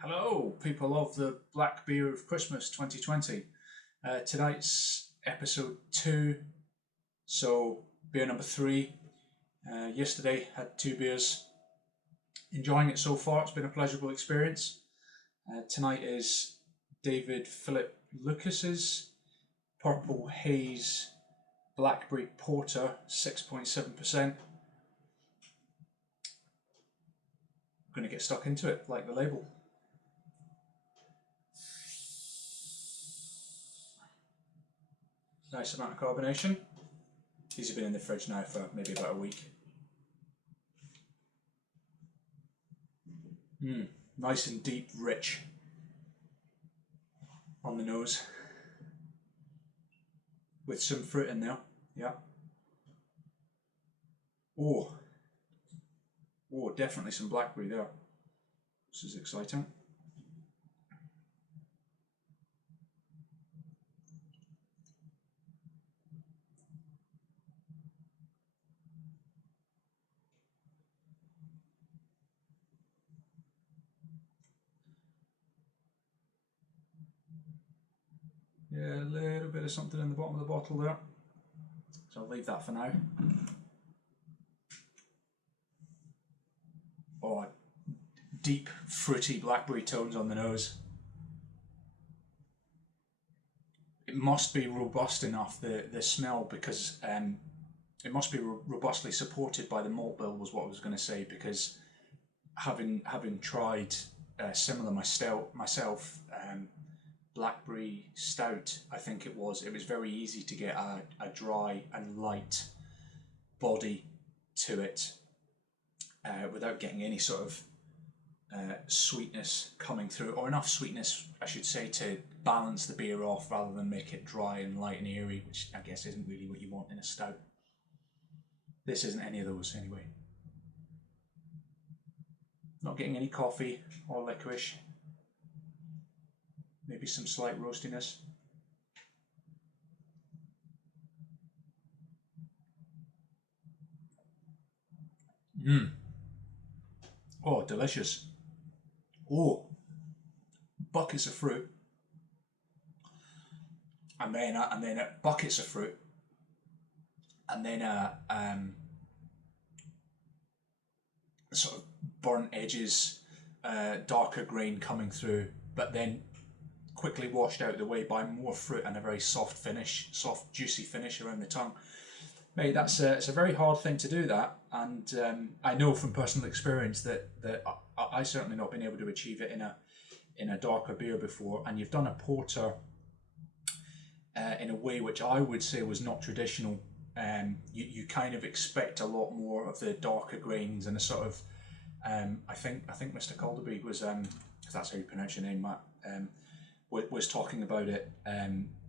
Hello, people of the Black Beer of Christmas 2020. Tonight's episode 2, so beer number 3. Yesterday had 2 beers. Enjoying it so far, it's been a pleasurable experience. Tonight is David Phillip Lucas's Purple Haze Blackberry Porter, 6.7%. I'm going to get stuck into it, like the label. Nice amount of carbonation. These have been in the fridge now for maybe about a week. Nice and deep, rich on the nose, with some fruit in there. Yeah. Oh, definitely some blackberry there. This is exciting. Yeah, a little bit of something in the bottom of the bottle there. So I'll leave that for now. Oh, deep, fruity blackberry tones on the nose. It must be robust enough, the smell, because it must be robustly supported by the malt bill, was what I was going to say, because having tried similar myself, blackberry stout, I think it was very easy to get a dry and light body to it without getting any sort of sweetness coming through, or enough sweetness, I should say, to balance the beer off rather than make it dry and light and airy, which I guess isn't really what you want in a stout. This isn't any of those anyway. Not getting any coffee or licorice. Maybe some slight roastiness. Oh, delicious. Oh, buckets of fruit. And then buckets of fruit. And then sort of burnt edges, darker grain coming through, but then quickly washed out of the way by more fruit and a very soft juicy finish around the tongue. Mate, it's a very hard thing to do that, and I know from personal experience that I certainly not been able to achieve it in a darker beer before. And you've done a porter in a way which I would say was not traditional. You kind of expect a lot more of the darker grains and a sort of I think Mr. Calderby was if that's how you pronounce your name, Matt, was talking about it.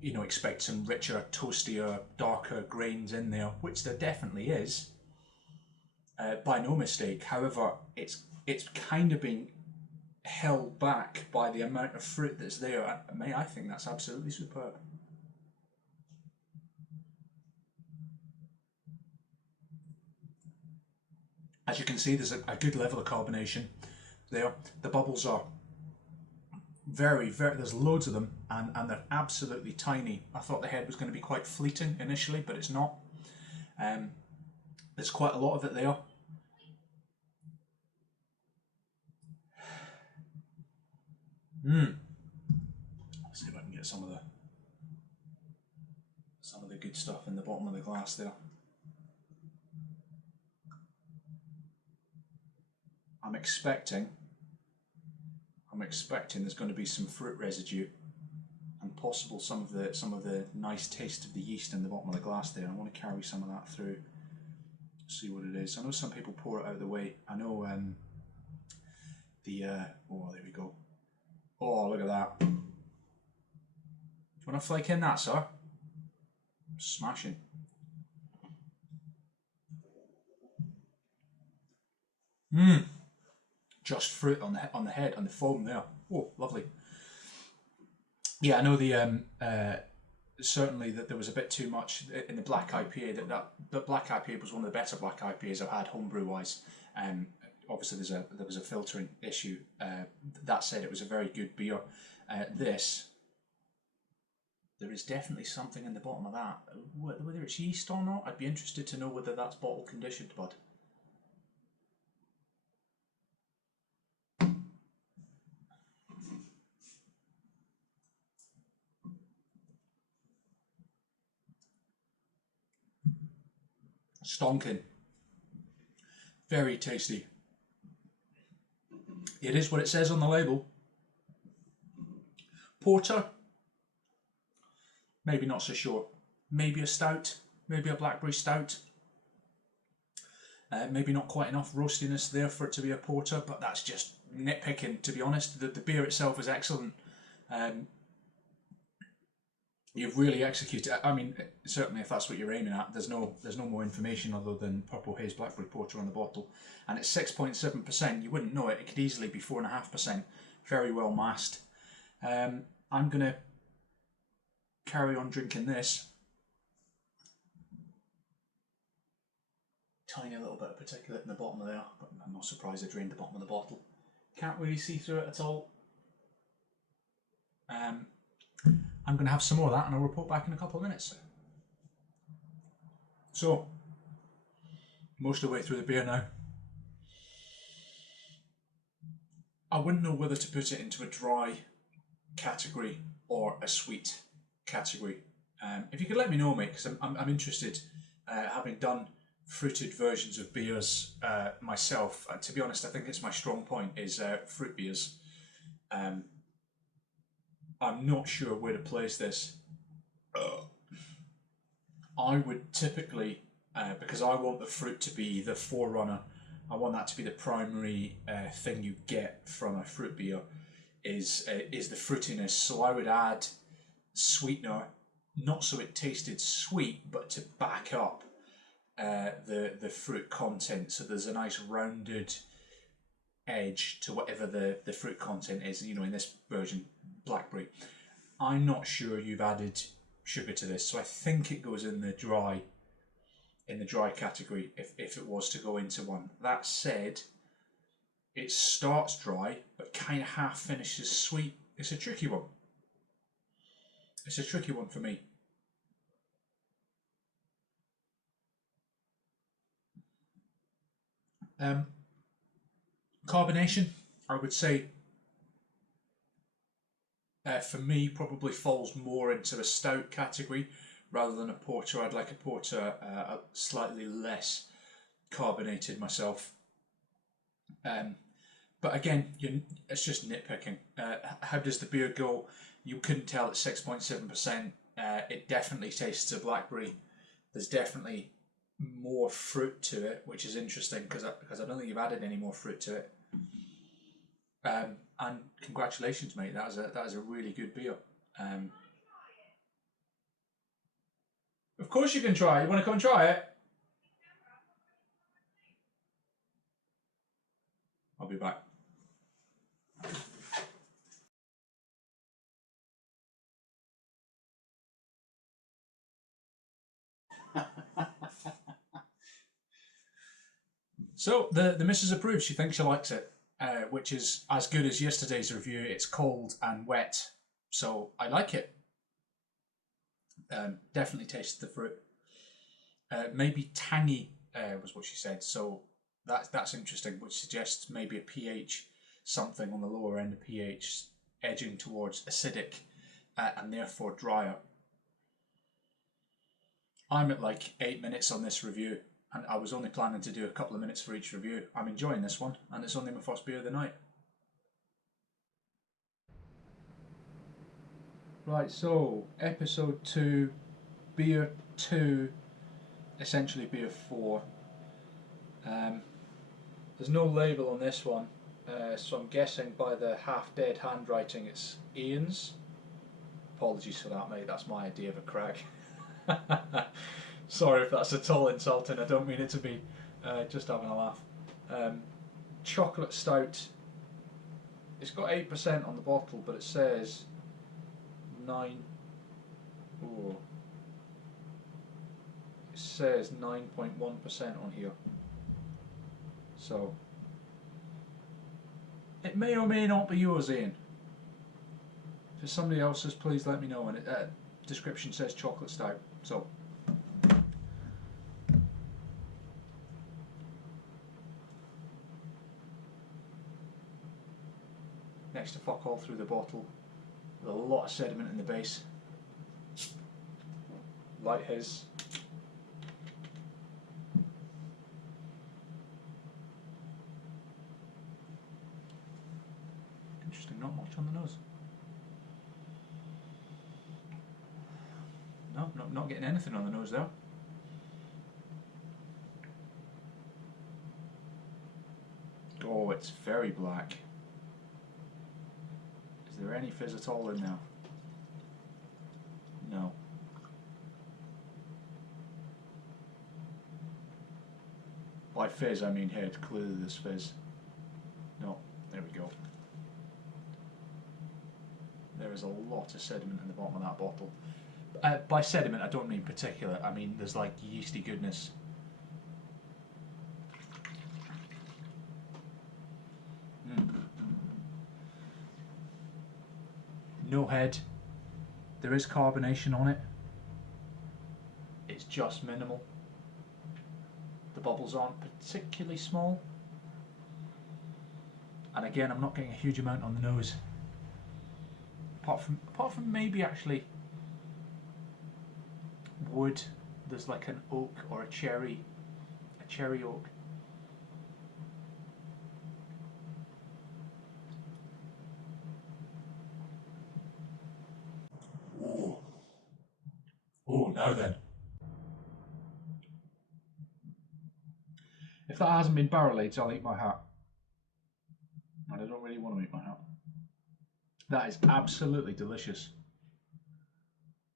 Expect some richer, toastier, darker grains in there, which there definitely is, by no mistake. However, it's kind of being held back by the amount of fruit that's there. I think that's absolutely superb. As you can see, there's a good level of carbonation there. The bubbles are very, there's loads of them, and they're absolutely tiny. I thought the head was going to be quite fleeting initially, but it's not. There's quite a lot of it there. Let's see if I can get some of the good stuff in the bottom of the glass there. I'm expecting there's going to be some fruit residue and possible some of the nice taste of the yeast in the bottom of the glass there. I want to carry some of that through, see what it is. I know some people pour it out of the way. I know oh, there we go. Oh, look at that. Do you want to flake in that, sir? Smashing. Just fruit on the head, on the foam there. Oh, lovely. Yeah, I know certainly that there was a bit too much in the black IPA. That black IPA was one of the better black IPAs I've had homebrew wise. obviously there was a filtering issue. That said, it was a very good beer. There is definitely something in the bottom of that. Whether it's yeast or not, I'd be interested to know whether that's bottle conditioned, bud. Stonking. Very tasty. It is what it says on the label. Porter? Maybe not so sure. Maybe a stout, maybe a blackberry stout. Maybe not quite enough roastiness there for it to be a porter, but that's just nitpicking, to be honest. The beer itself is excellent. You've really executed. I mean, certainly if that's what you're aiming at, there's no more information other than Purple Haze Blackberry Porter on the bottle, and it's 6.7%. You wouldn't know it. It could easily be 4.5%. Very well masked. I'm gonna carry on drinking this. Tiny little bit of particulate in the bottom there, but I'm not surprised I drained the bottom of the bottle. Can't really see through it at all. I'm going to have some more of that and I'll report back in a couple of minutes. So, most of the way through the beer now. I wouldn't know whether to put it into a dry category or a sweet category. If you could let me know, mate, because I'm interested, having done fruited versions of beers myself. To be honest, I think it's my strong point is fruit beers. I'm not sure where to place this. I would typically, because I want the fruit to be the forerunner, I want that to be the primary thing you get from a fruit beer, is the fruitiness. So I would add sweetener, not so it tasted sweet, but to back up the fruit content. So there's a nice rounded edge to whatever the fruit content is. You know, in this version, blackberry. I'm not sure you've added sugar to this, so I think it goes in the dry category if it was to go into one. That said, it starts dry but kind of half finishes sweet. It's a tricky one. It's a tricky one for me. Carbonation, I would say, for me, probably falls more into a stout category rather than a porter. I'd like a porter slightly less carbonated myself. But again, it's just nitpicking. How does the beer go? You couldn't tell at 6.7%. It definitely tastes of blackberry. There's definitely more fruit to it, which is interesting because I don't think you've added any more fruit to it. And congratulations, mate. That is a really good beer. Of course you can try. You want to come and try it? I'll be back. So the missus approves. She thinks she likes it, which is as good as yesterday's review. It's cold and wet, so I like it. Definitely tasted the fruit. Maybe tangy was what she said. So that's interesting, which suggests maybe a pH something on the lower end of pH, edging towards acidic and therefore drier. I'm at like 8 minutes on this review, and I was only planning to do a couple of minutes for each review. I'm enjoying this one, and it's only my first beer of the night. Right, so episode 2, beer 2, essentially beer 4. There's no label on this one, so I'm guessing by the half-dead handwriting it's Ian's. Apologies for that, mate, that's my idea of a crack. Sorry if that's at all insulting, I don't mean it to be, just having a laugh. Chocolate stout, it's got 8% on the bottle, but it says 9, oh, it says 9.1% on here. So It may or may not be yours, Ian. If it's somebody else's, please let me know. And description says chocolate stout. So. Next to fuck all through the bottle, with a lot of sediment in the base. Like his. Interesting, not much on the nose. No, not getting anything on the nose there. Oh, it's very black. Is there any fizz at all in there? No. By fizz I mean head. Clearly there's fizz. No, there we go. There is a lot of sediment in the bottom of that bottle. By sediment I don't mean particulate, I mean there's like yeasty goodness. No head. There is carbonation on it. It's just minimal. The bubbles aren't particularly small. And again, I'm not getting a huge amount on the nose. Apart from maybe actually wood. There's like an oak or a cherry oak. Oh, now then. If that hasn't been barrel aged, I'll eat my hat. And I don't really want to eat my hat. That is absolutely delicious.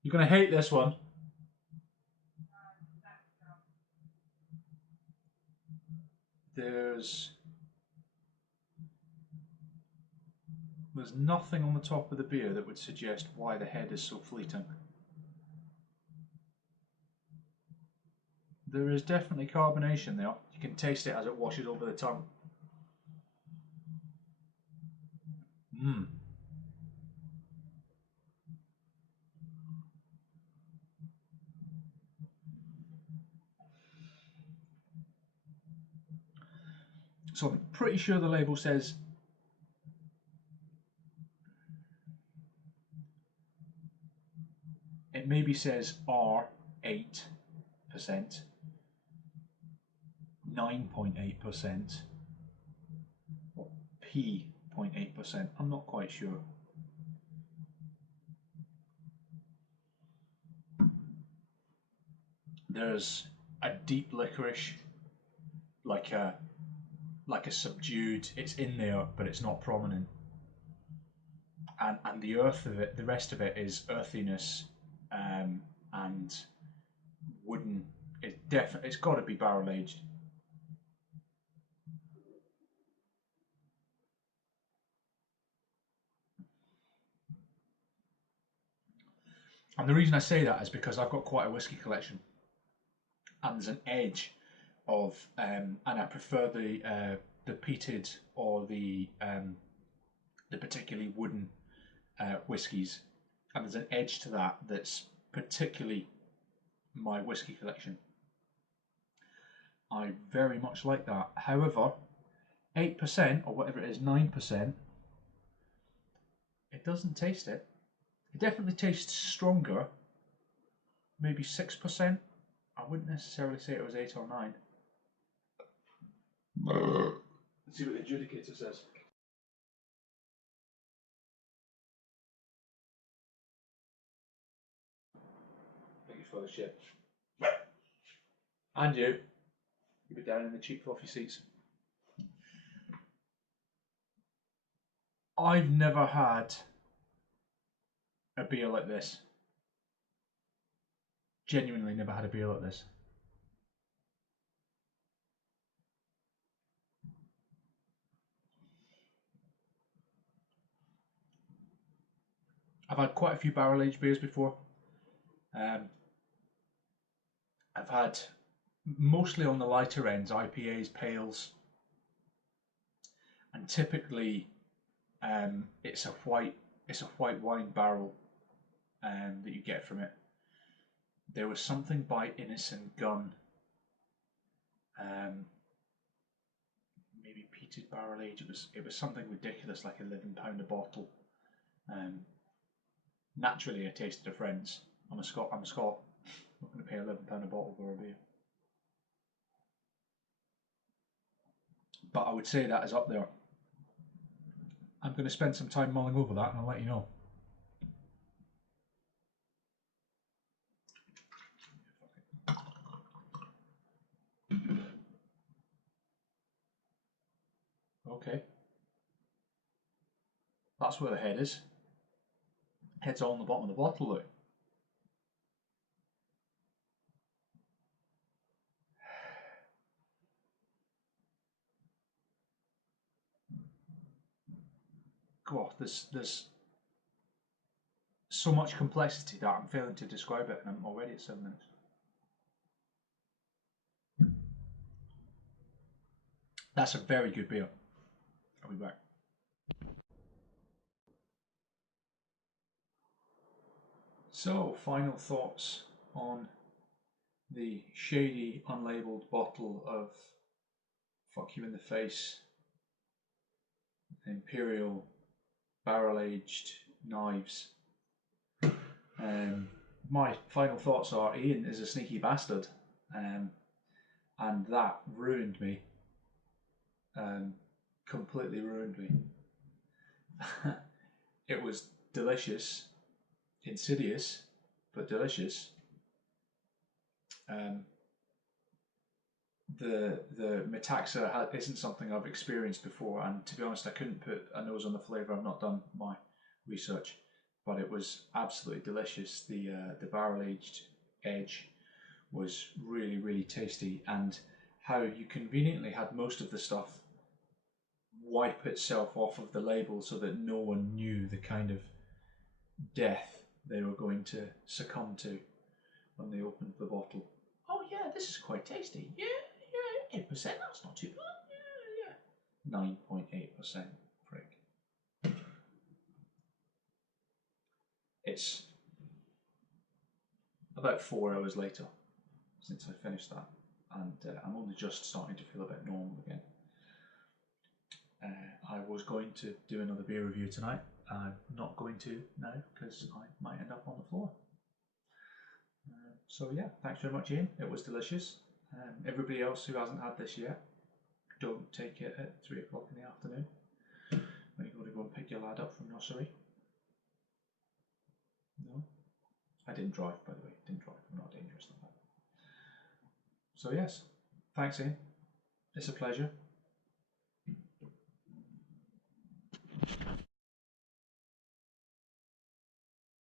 You're going to hate this one. There's nothing on the top of the beer that would suggest why the head is so fleeting. There is definitely carbonation there. You can taste it as it washes over the tongue. Mmm. So I'm pretty sure the label says it maybe says R 8%, 9.8%, or P 0.8%. I'm not quite sure. There's a deep licorice, like a subdued. It's in there, but it's not prominent. And the earth of it, the rest of it is earthiness, and wooden. It's got to be barrel aged. And the reason I say that is because I've got quite a whiskey collection, and there's an edge of, and I prefer the peated or the particularly wooden whiskies, and there's an edge to that that's particularly my whiskey collection. I very much like that. However, 8% or whatever it is, 9%, it doesn't taste it. It definitely tastes stronger, maybe 6%. I wouldn't necessarily say it was 8 or 9. Let's see what the adjudicator says. Thank you for the shit. And you. You be down in the cheap fluffy seats. I've never had a beer like this. Genuinely never had a beer like this. I've had quite a few barrel aged beers before. I've had mostly on the lighter ends, IPAs, pales. And and typically it's a white wine barrel that you get from it. There was something by Innocent Gun, maybe peated barrel age. It was something ridiculous, like £11 a bottle. Naturally, I tasted a friend's. I'm a Scot. I'm not going to pay £11 a bottle for a beer. But I would say that is up there. I'm going to spend some time mulling over that, and I'll let you know. Okay. That's where the head is. Head's all on the bottom of the bottle, look. God, there's so much complexity that I'm failing to describe it, and I'm already at 7 minutes. That's a very good beer. I'll be back. So, final thoughts on the shady, unlabelled bottle of Fuck You in the Face Imperial barrel-aged knives. My final thoughts are Ian is a sneaky bastard, and that ruined me. Completely ruined me. It was delicious, insidious, but delicious. The metaxa isn't something I've experienced before, and to be honest, I couldn't put a nose on the flavour. I've not done my research, but it was absolutely delicious. The barrel aged edge was really, really tasty, and how you conveniently had most of the stuff wipe itself off of the label so that no one knew the kind of death they were going to succumb to when they opened the bottle. Oh yeah, this is quite tasty. Yeah, 8%, that's not too bad. Yeah. 9.8%, prick. It's about 4 hours later since I finished that, and I'm only just starting to feel a bit normal again. I was going to do another beer review tonight. I'm not going to now because I might end up on the floor. So yeah, thanks very much, Ian. It was delicious. Everybody else who hasn't had this yet, don't take it at 3 o'clock in the afternoon when you've got to go and pick your lad up from nursery. No, I didn't drive, by the way. Didn't drive. I'm not dangerous like that. So yes, thanks, Ian. It's a pleasure.